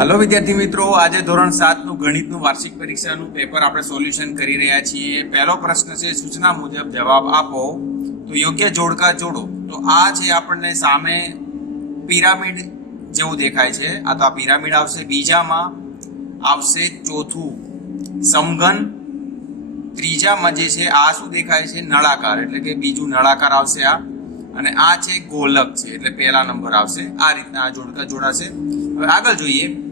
Hello વિદ્યાર્થી મિત્રો, આજે ધોરણ સાતનું ગણિતનું વાર્ષિક પરીક્ષાનું પેપર આપણે સોલ્યુશન કરી રહ્યા છીએ. પહેલો પ્રશ્ન છે, સૂચના મુજબ જવાબ આપો. તો યોગ્ય જોડકા જોડો. તો આ છે આપણને સામે પિરામિડ જેવું દેખાય છે. આ તો આ પિરામિડ આવશે. બીજામાં આવશે ચોથું. સમઘન. ત્રીજામાં જે છે, આ શું દેખાય છે? નળાકાર. એટલે કે બીજું નળાકાર આવશે આ. અને આ છે, ગોલક છે. એટલે પહેલા નંબર આવશે. આ રીતના આ જોડકા જોડાશે. હવે આગળ જોઈએ.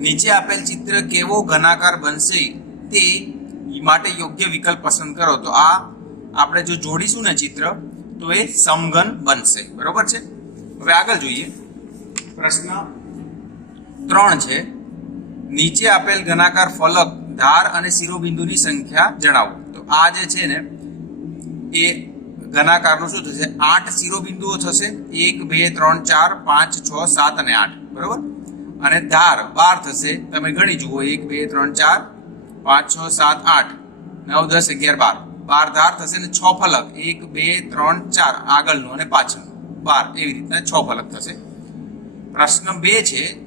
નીચે આપેલ ચિત્ર કેવો ઘનાકાર બનશે તે માટે યોગ્ય વિકલ્પ પસંદ કરો. તો આ આપણે જો જોડીશું ને ચિત્ર, તો એ સમઘન બનશે. બરોબર છે? હવે આગળ જોઈએ. પ્રશ્ન ત્રણ છે. નીચે આપેલ ઘનાકાર ફલક ધાર અને શિરોબિંદુની સંખ્યા જણાવો. તો આ જે છે ને, એ ઘનાકારનું શું થશે? આઠ શિરોબિંદુઓ થશે. એક, બે, ત્રણ, ચાર, પાંચ, છ, સાત અને આઠ. બરોબર? અને ધાર બાર થશે. તમે ગણી જુઓ. એક, બે, ત્રણ, ચાર, પાંચ, છ, સાત, આઠ, નવ, દસ, અગિયાર, બાર. બાર ધાર થશે ને છ ફલક. એક, બે, ત્રણ, ચાર આગળનું અને પાછળનું. બાર એવી રીતના છ ફલક થશે. પ્રશ્ન બે છે.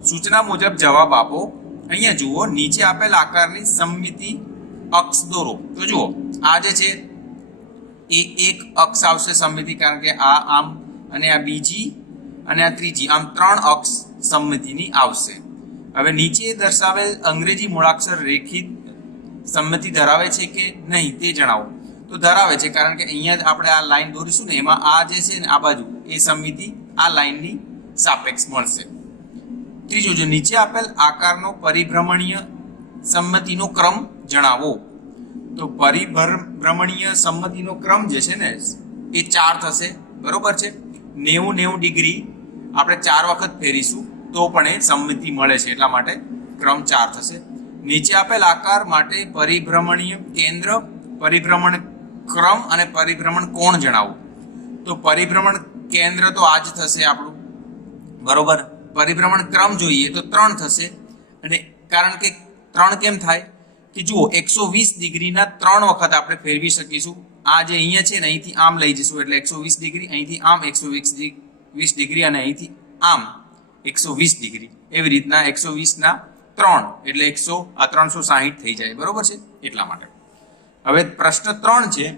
સૂચના મુજબ જવાબ આપો. અહીંયા જુઓ, નીચે આપેલ આકારની સમમિતિ અક્ષ દોરો. તો જુઓ, આ જે છે, એ એક અક્ષ આવશે સમમિતિ, કારણ કે આ આમ અને આ બીજી અને આ ત્રીજી, આમ ત્રણ અક્ષ સંમતિની આવશે. હવે નીચે દર્શાવેલ અંગ્રેજી મૂળાક્ષર રેખિત સંમતિ ધરાવે છે કે નહીં તે જણાવો. તો ધરાવે છે, કારણ કે અહીંયા આપણે આ લાઈન દોરીશું ને એમાં આ જે છે ને આ બાજુ, એ સંમિતિ આ લાઈનની સાપેક્ષ મળશે. ત્રીજું જો નીચે આપેલ આકારનો પરિભ્રમણીય સંમતિનો ક્રમ જણાવો. તો પરિભ્રમણીય સંમતિનો ક્રમ જે છે ને, એ ચાર થશે. બરોબર છે? નેવું નેવું ડિગ્રી આપણે ચાર વખત ફેરીશું, તો પણ એ સંમતિ મળે છે. એટલા માટે ક્રમ ચાર થશે. નીચે આપેલ આકાર માટે પરિભ્રમણીય કેન્દ્ર, પરિભ્રમણ ક્રમ અને પરિભ્રમણ કોણ જણાવવું તો પરિભ્રમણ કેન્દ્ર તો આ જ થશે આપણું. બરોબર? પરિભ્રમણ ક્રમ જોઈએ તો ત્રણ થશે. અને કારણ કે ત્રણ કેમ થાય? કે જુઓ, એકસો વીસ ડિગ્રીના ત્રણ વખત આપણે ફેરવી શકીશું. આ જે અહીંયા છે ને, અહીંથી આમ લઈ જઈશું એટલે એકસો વીસ ડિગ્રી, અહીંથી આમ એકસો વીસ વીસ ડિગ્રી અને અહીંથી આમ એકસો વીસ ડિગ્રી. એવી રીતના એકસો વીસના ત્રણ એટલે એકસો, આ ત્રણસો સાહીઠ થઈ જાય. બરોબર છે? એટલા માટે. હવે પ્રશ્ન ત્રણ છે.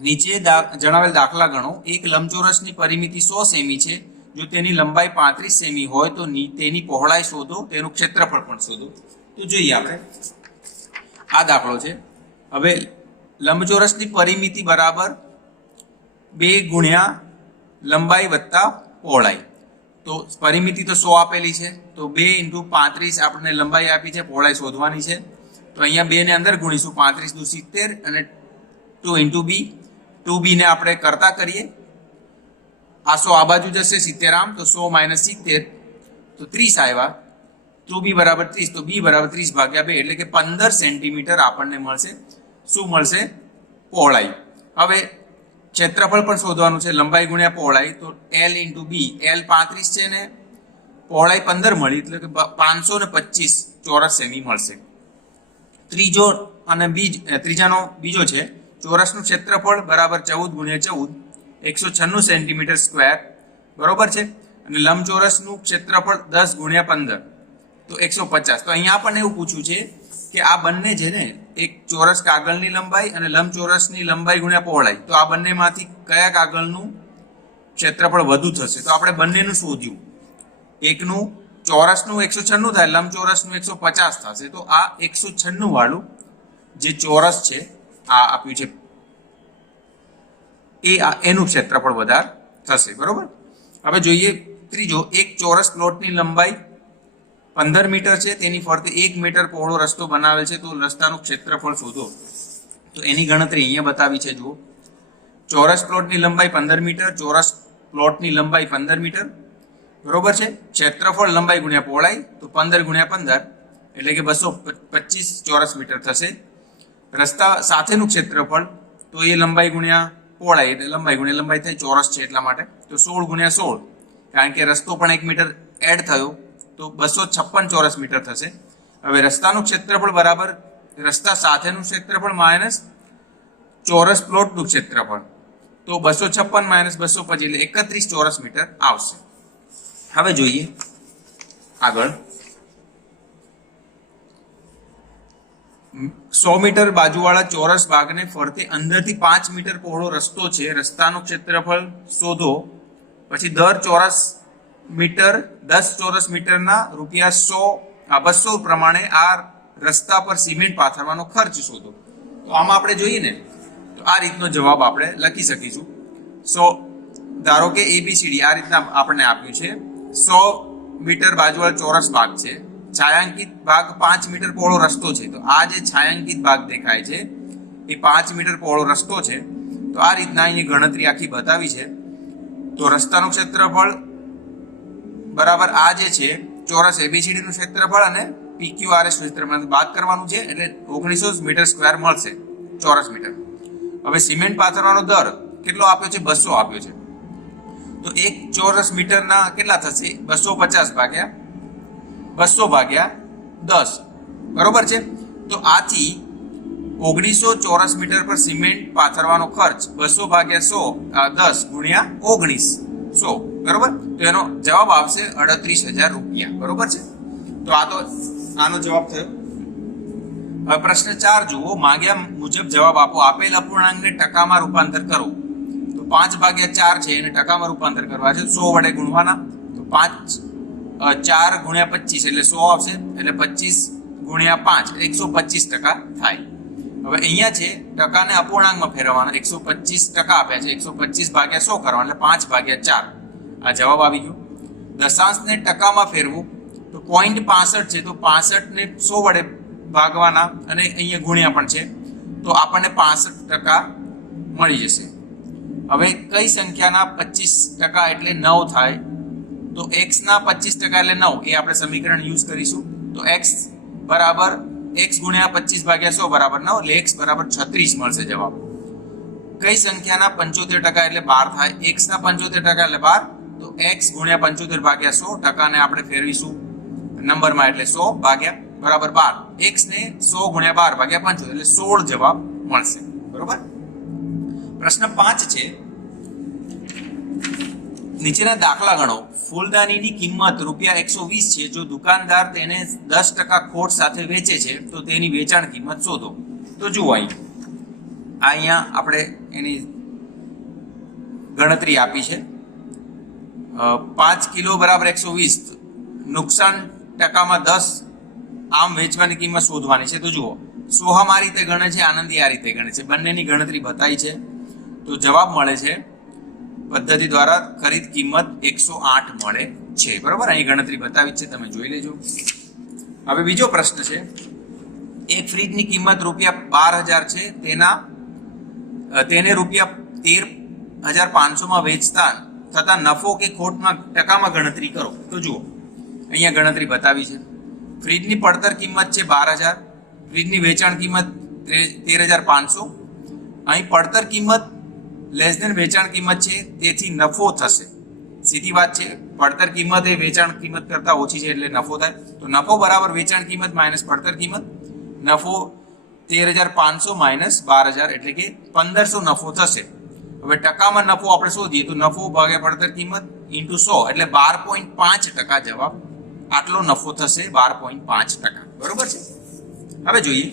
નીચે જણાવેલ દાખલા ગણો. એક લંબચોરસની પરિમિતિ સો સેમી છે. જો તેની લંબાઈ પાંત્રીસ સેમી હોય તો તેની પહોળાઈ શોધો, તેનું ક્ષેત્રફળ પણ શોધો. તો જોઈએ આપણે. આ દાખલો છે. હવે લંબચોરસની પરિમિતિ બરાબર બે ગુણ્યા લંબાઈ વત્તા પહોળાઈ. તો પરિમિતિ તો સો આપેલી છે. તો બે ઇન્ટુ પાંત્રીસ આપણને લંબાઈ આપી છે, પહોળાઈ શોધવાની છે. તો અહીંયા બેને અંદર ગુણીશું, પાંત્રીસ દુ સિત્તેર અને ટુ ઇન્ટુ બી. ટુ બીને આપણે કરતા કરીએ. આ સો આ બાજુ જશે, સિત્તેર આમ, તો સો માઇનસ સિત્તેર. તો ત્રીસ આવ્યા. ટુ બી બરાબર ત્રીસ, તો બી બરાબર ત્રીસ ભાગ્યા બે, એટલે કે પંદર સેન્ટીમીટર આપણને મળશે. શું મળશે? પહોળાઈ. હવે ક્ષેત્રફળ પણ શોધવાનું છે. લંબાઈ ગુણ્યા પહોળાઈ. તો એલ ઇન્ટુ બી એલ પાંત્રીસ છે ને પહોળાઈ પંદર મળી, એટલે કે પાંચસો ને પચીસ ચોરસ સેમી મળશે. ત્રીજો અને બીજ ત્રીજાનો બીજો છે. ચોરસનું ક્ષેત્રફળ બરાબર ચૌદ ગુણ્યા ચૌદ, એકસો છન્નું સેન્ટીમીટર સ્ક્વેર. બરોબર છે? અને લંબચોરસનું ક્ષેત્રફળ દસ ગુણ્યા પંદર, તો એકસો પચાસ. તો અહીંયા આપણને એવું પૂછ્યું છે કે આ બંને છે ને એક ચોરસ કાગળની લંબાઈ અને લંબચોરસની લંબાઈ ગુણ્યા પહોળાઈ. તો આ બંનેમાંથી કયા કાગળનું ક્ષેત્રફળ વધુ થશે? તો આપણે બંનેનું શોધ્યું. એકનું ચોરસનું એકસો છન્નું થાય, લંબચોરસનું એકસો પચાસ થશે. તો આ એકસો છન્નું વાળું જે ચોરસ છે, આ આપ્યું છે. એ આ એનું ક્ષેત્રફળ વધારે થશે, બરોબર? હવે જોઈએ, ત્રીજો, એક ચોરસ પ્લોટની લંબાઈ પંદર મીટર છે, તેની ફરતે એક મીટર પહોળો રસ્તો બનાવેલ છે, તો રસ્તાનું ક્ષેત્રફળ શોધો. તો એની ગણતરી અહીંયા બતાવી છે, જુઓ. ચોરસ પ્લોટની લંબાઈ પંદર મીટર, ચોરસ પ્લોટની લંબાઈ પંદર મીટર. બરોબર છે? ક્ષેત્રફળ લંબાઈ ગુણ્યા પહોળાઈ, તો પંદર ગુણ્યા પંદર, એટલે કે બસો પચીસ ચોરસ મીટર થશે. રસ્તા સાથેનું ક્ષેત્રફળ, તો એ લંબાઈ ગુણ્યા પહોળાઈ, એટલે લંબાઈ ગુણ્યા લંબાઈ થાય ચોરસ છે એટલા માટે. તો સોળ ગુણ્યા સોળ, કારણ કે રસ્તો પણ એક મીટર એડ થયો. તો બસો છપ્પન ચોરસ મીટર થશે. હવે રસ્તાનું ક્ષેત્રફળ બરાબર, રસ્તા સાથેનું ક્ષેત્રફળ માઇનસ ચોરસ પ્લોટનું ક્ષેત્રફળ. તો બસો છપ્પન માઇનસ બસો પચીસ એટલે એકત્રીસ ચોરસ મીટર આવશે. હવે જોઈએ આગળ. સો મીટર બાજુવાળા ચોરસ ભાગને ફરતે અંદરથી પાંચ મીટર પહોળો રસ્તો છે. રસ્તાનું ક્ષેત્રફળ શોધો. પછી દર ચોરસ મીટર, દસ ચોરસ મીટરના રૂપિયા સો બસો પ્રમાણે આ રસ્તા પર સિમેન્ટ પાથરવાનો ખર્ચ શોધો. તો આમાં આપણે જોઈએ ને, તો આ રીતનો જવાબ આપણે લખી શકીશું. સો, ધારો કે એબીસીડી આ રીતના આપણને આપ્યું છે. સો મીટર બાજુવાળો ચોરસ ભાગ છે. છાયાંકિત ભાગ પાંચ મીટર પહોળો રસ્તો છે. તો આ જે છાયાંકિત ભાગ દેખાય છે, એ પાંચ મીટર પહોળો રસ્તો છે. તો આ રીતના એની ગણતરી આખી બતાવી છે. તો રસ્તાનું ક્ષેત્રફળ બરાબર, આ જે છે, ચોરસ એબીસીડી નું ક્ષેત્રફળ અને પીક્યુઆરએસ ક્ષેત્રફળ. બાદ કરવાનું છે, એટલે ઓગણીસો મીટર સ્ક્વેર મળશે ચોરસ મીટર. હવે સિમેન્ટ પાથરવાનો દર કેટલો આપ્યો છે? બસો આપ્યો છે. તો એક ચોરસ મીટરના કેટલા થશે? બસો પચાસ ભાગ્યા, બસો ભાગ્યા દસ. બરોબર છે? તો આથી ઓગણીસો ચોરસ મીટર પર સિમેન્ટ પાથરવાનો ખર્ચ બસો ભાગ્યા સો દસ ગુણ્યા ઓગણીસ. સો, બરોબર? તો એનો જવાબ આવશે અડત્રીસ હજાર રૂપિયા. બરોબર છે? તો આ તો આનો જવાબ થયો. હવે પ્રશ્ન ચાર જુઓ. માગ્યા મુજબ જવાબ આપો. આપેલ અપૂર્ણાંકને ટકામાં રૂપાંતર કરો. તો પાંચ ભાગ્યા ચાર છે, એને ટકામાં રૂપાંતર કરવા છે. સો વડે ગુણવાના. તો પાંચ ચાર ગુણ્યા પચીસ, એટલે સો આવશે. એટલે પચીસ ગુણ્યા પાંચ, એકસો પચીસ ટકા થાય. હવે અહીંયા છે ટકાને અપૂર્ણાંકમાં ફેરવવાના એકસો પચીસ ટકા આપ્યા છે, એકસો પચીસ ભાગ્યા સો કરવા એટલે પાંચ ભાગ્યા ચાર. આ જવાબ આવી ગયો. દશાંશને ટકામાં ફેરવું, તો પોઈન્ટ પાસઠ છે, તો પાસઠને સો વડે ભાગવાના અને અહીંયા ગુણ્યા પણ છે, તો આપણને પાસઠ ટકા મળી જશે. હવે કઈ સંખ્યાના પચીસ ટકા એટલે નવ થાય, તો એક્સના પચીસ ટકા એટલે નવ, એ આપણે સમીકરણ યુઝ કરીશું. તો એક્સ બરાબર એક્સ ગુણ્યા પચીસ ભાગ્યા સો બરાબર નવ, એટલે એક્સ બરાબર છત્રીસ મળશે જવાબ. કઈ સંખ્યાના પંચોતેર ટકા એટલે બાર થાય? એક્સ ના પંચોતેર ટકા એટલે બાર, તો એક્સ ગુણ્યા પંચોતેર ભાગ્યા સો ટકાને આપણે ફેરવીશું. નંબરમાં એટલે સો ભાગ્યા બરાબર બાર. એક્સ ને સો ગુણ્યા બાર ભાગ્યા પંચોતેર, એટલે સોળ જવાબ મળશે. બરોબર? પ્રશ્ન પાંચ છે. નીચેના દાખલા ગણો. ફૂલદાનીની કિંમત રૂપિયા એકસો વીસ છે. જો દુકાનદાર તેને દસ ટકા ખોટ સાથે વેચે છે, તો તેની વેચાણ કિંમત શોધો. તો જુઓ અહીં. અહીંયા આપણે એની ગણતરી આપી છે. પાંચ કિલો બરાબર એકસો વીસ. નુકસાન ટકામાં દસ આમ વેચવાની કિંમત શોધવાની છે. તો જુઓ. સોહમ આ રીતે ગણે છે, આનંદી આ રીતે ગણે છે. બંનેની ગણતરી બતાવી છે. તો જવાબ મળે છે પદ્ધતિ દ્વારા ખરીદ કિંમત એકસો આઠ મળે છે. બરોબર? અહીં ગણતરી બતાવી છે, તમે જોઈ લેજો. હવે બીજો પ્રશ્ન છે. એક ફ્રીજની કિંમત રૂપિયા બાર હજાર છે. તેના તેને રૂપિયા તેર હજાર પાંચસોમાં વેચતા થતા નફો કે ખોટમાં ટકામાં ગણતરી કરો. તો જુઓ, અહીંયા ગણતરી બતાવી છે. ફ્રીજની પડતર કિંમત છે બાર હજાર. ફ્રીજની વેચાણ કિંમત તેર હજાર પાંચસો. અહીં પડતર કિંમત લેસ દેન વેચાણ કિંમત છે, તેથી નફો થશે. સીધી વાત છે, પડતર કિંમત એ વેચાણ કિંમત કરતાં ઓછી છે એટલે નફો થાય. તો નફો બરાબર વેચાણ કિંમત માઇનસ પડતર કિંમત. નફો તેર હજાર પાંચસો માઇનસ બાર હજાર એટલે કે પંદરસો નફો થશે. હવે ટકામાં નફો આપણે શોધીએ તો નફો ભાગ્યા પડતર કિંમત ઇન્ટુ સો એટલે બાર પોઈન્ટ પાંચ ટકા જવાબ આટલો નફો થશે, બાર પોઈન્ટ પાંચ ટકા. બરોબર છે? હવે જોઈએ.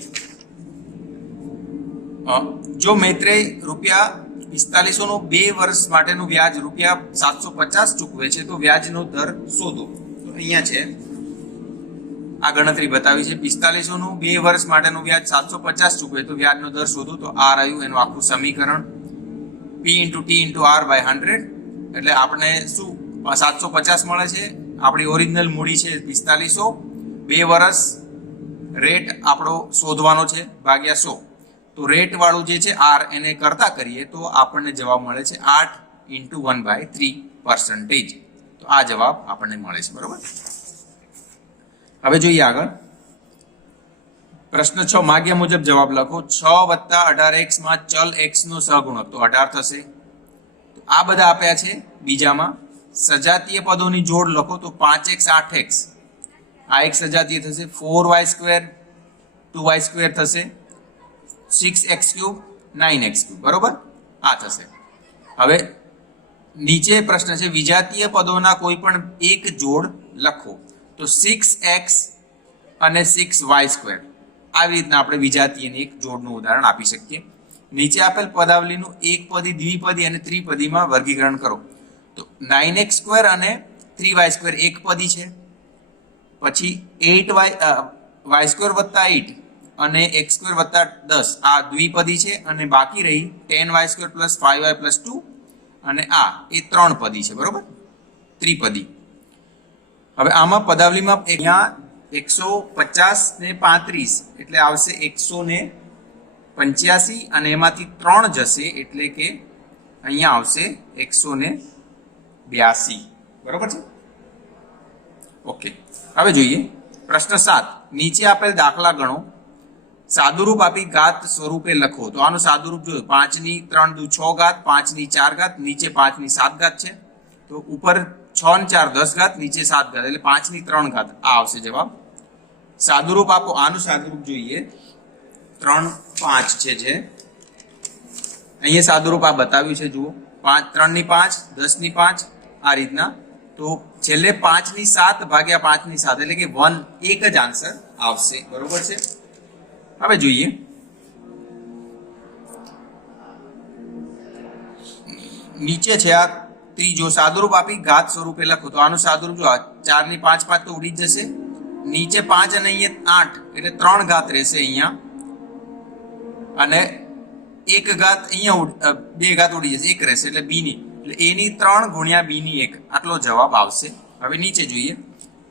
જો મૈત્રેય રૂપિયા પિસ્તાલીસો નું બે વર્ષ માટેનું વ્યાજ રૂપિયા સાતસો પચાસ ચૂકવે છે. તો વ્યાજનો દર શોધો. તો અહીંયા છે. આ ગણતરી બતાવી છે. પિસ્તાલીસો નું બે વર્ષ માટેનું વ્યાજ સાતસો પચાસ ચૂકવે. તો વ્યાજનો દર શોધો. તો આર આવ્યું એનું આખું સમીકરણ. P into T into R by hundred એટલે આપણે શું? સાતસો પચાસ મળે છે. આપણી ઓરિજિનલ મૂડી છે પિસ્તાલીસો. બે વર્ષ રેટ આપણો શોધવાનો છે. ભાગ્યા સો. તો રેટ વાળું જે છે આર એને કરતા કરીએ તો આપણને જવાબ મળે છે આઠ into one by three percentage તો આ જવાબ આપણને મળે છે, બરોબર? હવે જોઈએ આગળ. પ્રશ્ન છ, માગ્યા મુજબ જવાબ લખો. છ વત્તા અઢાર એક્સમાં ચલ એક્સ નો સહગુણક. તો અઢાર થશે. આ બધા આપ્યા છે બીજામાં. સજાતીય પદોની જોડ લખો તો પાંચ એક્સ આઠ એક્સ આ એક સજાતીય થશે four Y square two Y square થશે. Six X cube nine X cube બરોબર? આ થશે. હવે નીચે પ્રશ્ન છે, વિજાતીય પદોના કોઈ પણ એક જોડ લખો. તો સિક્સ એક્સ અને સિક્સ વાય સ્ક્વેર આવી રીતના આપણે વિજાતીયની એક જોડનું ઉદાહરણ આપી શકીએ. નીચે આપેલ પદાવલીનું એક પદી, દ્વિપદી અને ત્રિપદીમાં વર્ગીકરણ કરો. તો નાઇન એક્સ સ્ક્વેર અને થ્રી વાય સ્ક્વેર એક પદી છે. પછી એટ વાય વાય સ્ક્વેર વત્તા એટ અને એક્સ સ્ક્વેર વત્તા દસ. આ દ્વિપદી છે અને બાકી રહી ten Y square plus five Y plus two અને આ એ ત્રણ પદી છે, બરોબર? ત્રિપદી. હવે આમાં પદાવલીમાં અહીંયા એકસો પચાસ ને પાંત્રીસ એટલે આવશે એકસો ને પંચ્યાસી અને એમાંથી ત્રણ જશે એટલે કે અહીંયા આવશે એકસો ને બ્યાસી. બરોબર છે? ઓકે. હવે જોઈએ. પ્રશ્ન સાત. નીચે આપેલ દાખલા ગણો. સાદુરૂપ આપી ઘાત સ્વરૂપે લખો. તો આનું સાદુરૂપ જોયું. પાંચની ત્રણ દુ છ ઘાત, પાંચની ચાર ઘાત, નીચે પાંચની સાત ઘાત છે. તો ઉપર છ ને ચાર દસ ઘાત, નીચે સાત ઘાત. એટલે પાંચની ત્રણ ઘાત. આ આવશે જવાબ. સાદુરૂપ આપો. આનું સાદુરૂપ જોઈએ. ત્રણ પાંચ છે જે. અહીંયા સાદુરૂપ આ બતાવ્યું છે, જુઓ. પાંચ, ત્રણની પાંચ, દસની પાંચ, આ રીતના. તો છેલ્લે પાંચની સાત ભાગ્યા પાંચની સાત. એટલે કે વન એક જ આન્સર આવશે. બરોબર છે? હવે જોઈએ. નીચે છે આ ત્રીજો. સાદુરૂપ આપી ઘાત સ્વરૂપે લખો તો આનું સાદુરૂપ જો ચારની પાંચ પાંચ તો ઉડી જશે. નીચે પાંચ અને અહીંયા આઠ એટલે ત્રણ ઘાત રહેશે અહીંયા. અને એક ઘાત અહીંયા ઉડ- બે ઘાત ઉડી જશે. એક રહેશે એટલે બી ની એટલે એની ત્રણ ગુણ્યા બી ની એક. આટલો જવાબ આવશે. હવે નીચે જોઈએ.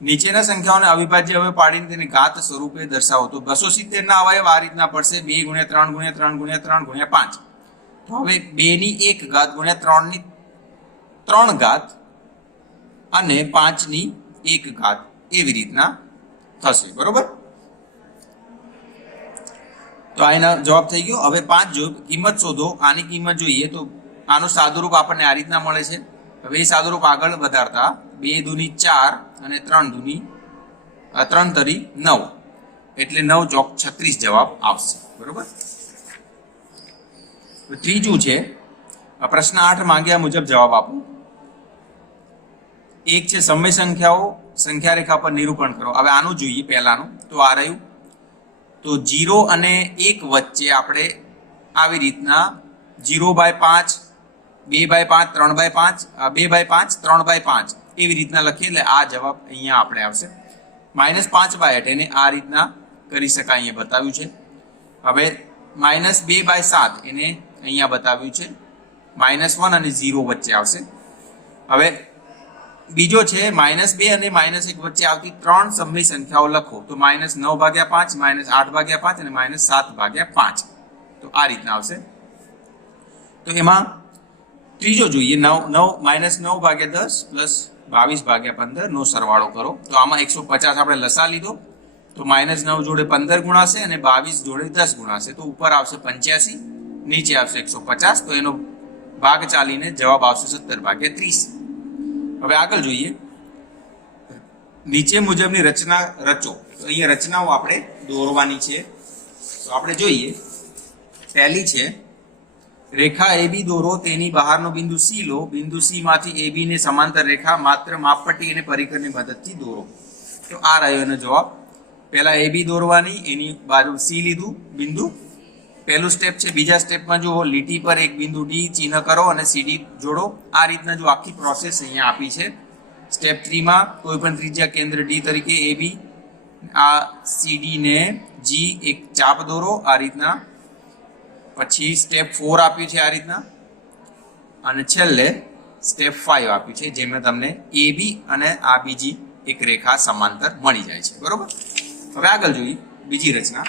નીચેના સંખ્યાઓને અવિભાજ્ય હવે પાડીને તેને ઘાત સ્વરૂપે દર્શાવો. તો બસો સિત્તેર ના અવયવ આ રીતના પડશે. બે ગુણ્યા ત્રણ ગુણ્યા ત્રણ ગુણ્યા ત્રણ ગુણ્યા પાંચ. તો હવે બે ની એક ઘાત ગુણ્યા ત્રણની ત્રણ ઘાત અને પાંચની એક ઘાત એવી રીતના થશે. બરોબર? તો આના જવાબ થઈ ગયો. હવે પાંચ જો કિંમત શોધો. આની કિંમત જોઈએ તો આનું સાદુરૂપ આપણને આ રીતના મળે છે. હવે એ સાદુરૂપ આગળ વધારતા બે દૂની ચાર અને ત્રણ દૂની ત્રણ તરી નવ. એટલે નવ ચોક છત્રીસ જવાબ આવશે. બરોબર? ત્રીજું છે પ્રશ્ન આઠ માંગ્યા મુજબ જવાબ આપો. એક છે સમય સંખ્યાઓ સંખ્યા રેખા પર નિરૂપણ કરો. હવે આનું જોઈએ, પહેલાનું. તો આ રહ્યું. તો જીરો અને એક વચ્ચે આપણે આવી રીતના જીરો બાય પાંચ, બે બાય પાંચ, ત્રણ બાય પાંચ બે બાય પાંચ, ત્રણ બાય પાંચ. એવી રીતના લખીએ એટલે આ જવાબ અહીંયા આપણે આવશે. માઇનસ પાંચ બાય આઠ એને આ રીતના કરી શકાય, અહીંયા બતાવ્યું છે. હવે માઇનસ બે બાય સાત એને અહીંયા બતાવ્યું છે. માઇનસ વન અને ઝીરો વચ્ચે આવશે. હવે બીજો છે માઇનસ બે અને માઇનસ એક વચ્ચે આવતી ત્રણ સમય સંખ્યાઓ લખો. તો માઇનસ નવ ભાગ્યા પાંચ માઇનસ આઠ ભાગ્યા પાંચ અને માઇનસ સાત ભાગ્યા પાંચ. તો આ રીતના આવશે. તો એમાં ત્રીજો જોઈએ, નવ નવ માઇનસ નવ ભાગ્યા દસ પ્લસ બાવીસ ભાગ્યા પંદર, નો સરવાળો કરો. તો આમાં એકસો પચાસ આપણે લસા લીધો. તો માઇનસ નવ જોડે પંદર ગુણાશે અને બાવીસ જોડે દસ ગુણાશે. તો ઉપર આવશે પંચ્યાસી, નીચે આવશે એકસો પચાસ, તો એનો ભાગ ચાલીને જવાબ આવશે સત્તર ભાગ્યા ત્રીસ. હવે આગળ જોઈએ. નીચે મુજબની રચના રચો. તો અહીંયા રચનાઓ આપણે દોરવાની છે. તો આપણે જોઈએ. પહેલી છે રેખા એબી દોરો, તેની બહારનો બિંદુ સી લો. બિંદુ સી માંથી એબી ને સમાંતર રેખા માત્ર માપપટ્ટી અને પરિકરની મદદથી દોરો. તો આ રહ્યો એનો જવાબ. પહેલા એબી દોરવાની, એની બાજુ સી લીધું, બિંદુ. પહેલું સ્ટેપ છે, બીજા સ્ટેપમાં જુઓ, લીટી પર એક બિંદુ ડી ચિહ્ન કરો અને સીડી જોડો. આ રીતના જો આખી પ્રોસેસ અહીંયા આપી છે. સ્ટેપ થ્રીમાં કોઈ પણ ત્રિજ્યા કેન્દ્ર ડી તરીકે એ બી, આ સીડીને જી એક ચાપ દોરો. આ રીતના પછી સ્ટેપ ફોર આપ્યું છે આ રીતના. અને છેલ્લે સ્ટેપ ફાઈવ આપ્યું છે, જેમાં તમને એ બી અને આ બીજી એક રેખા સમાંતર મળી જાય છે. બરોબર? હવે આગળ જોઈએ બીજી રચના.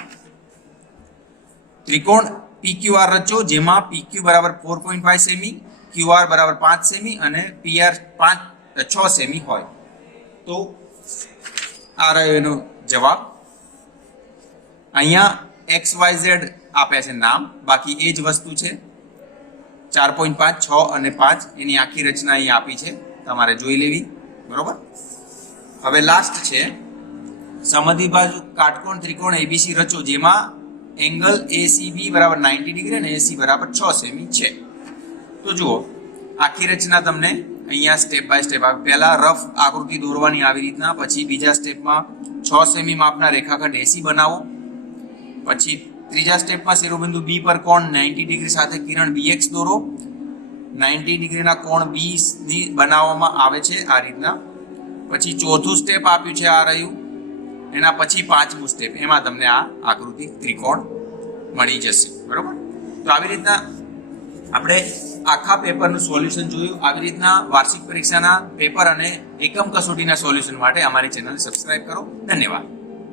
ત્રિકોણ PQR રચો, જેમાં PQ બરાબર ફોર પોઈન્ટ ફાઈવ સેમી QR બરાબર પાંચ સેમી અને PR પાંચ છ સેમી હોય. તો આ રહ્યો એનો જવાબ. અહીંયા એક્સ વાય ઝેડ આપ્યા છે નામ. બાકી એ જ વસ્તુ છે. ચાર પોઈન્ટ પાંચ, છ અને પાંચ એની આખી રચના અહીં આપી છે. તમારે જોઈ લેવી. બરોબર? હવે લાસ્ટ છે. સમધી બાજુ કાટકોણ ત્રિકોણ એબીસી રચો, જેમાં એંગલ એસીબી બરાબર 90 ડિગ્રી અને એસી બરાબર છ સેમી છે. તો જુઓ, આખી રચના તમને અહીંયા સ્ટેપ બાય સ્ટેપ આવે પહેલાં રફ આકૃતિ દોરવાની આવી રીતના, પછી બીજા સ્ટેપમાં છ સેમી માપના રેખાખંડ એસી બનાવો. પછી ત્રીજા સ્ટેપમાં શિરોબિંદુ બી પર કોણ? નાઇન્ટી ડિગ્રી સાથે કિરણ બીએક્સ દોરો. નાઇન્ટી ડિગ્રીના કોણ બી ની બનાવવામાં આવે છે આ રીતના. પછી ચોથું સ્ટેપ આપ્યું છે આ રહ્યું. એના પછી પાંચમું સ્ટેપ. એમાં તમને આ આકૃતિ ત્રિકોણ મળી જશે. બરોબર? તો આવી રીતના આપણે આખા પેપરનું સોલ્યુશન જોયું. આવી રીતના વાર્ષિક પરીક્ષાના પેપર અને એકમ કસોટીના સોલ્યુશન માટે અમારી ચેનલ સબસ્ક્રાઇબ કરો. ધન્યવાદ.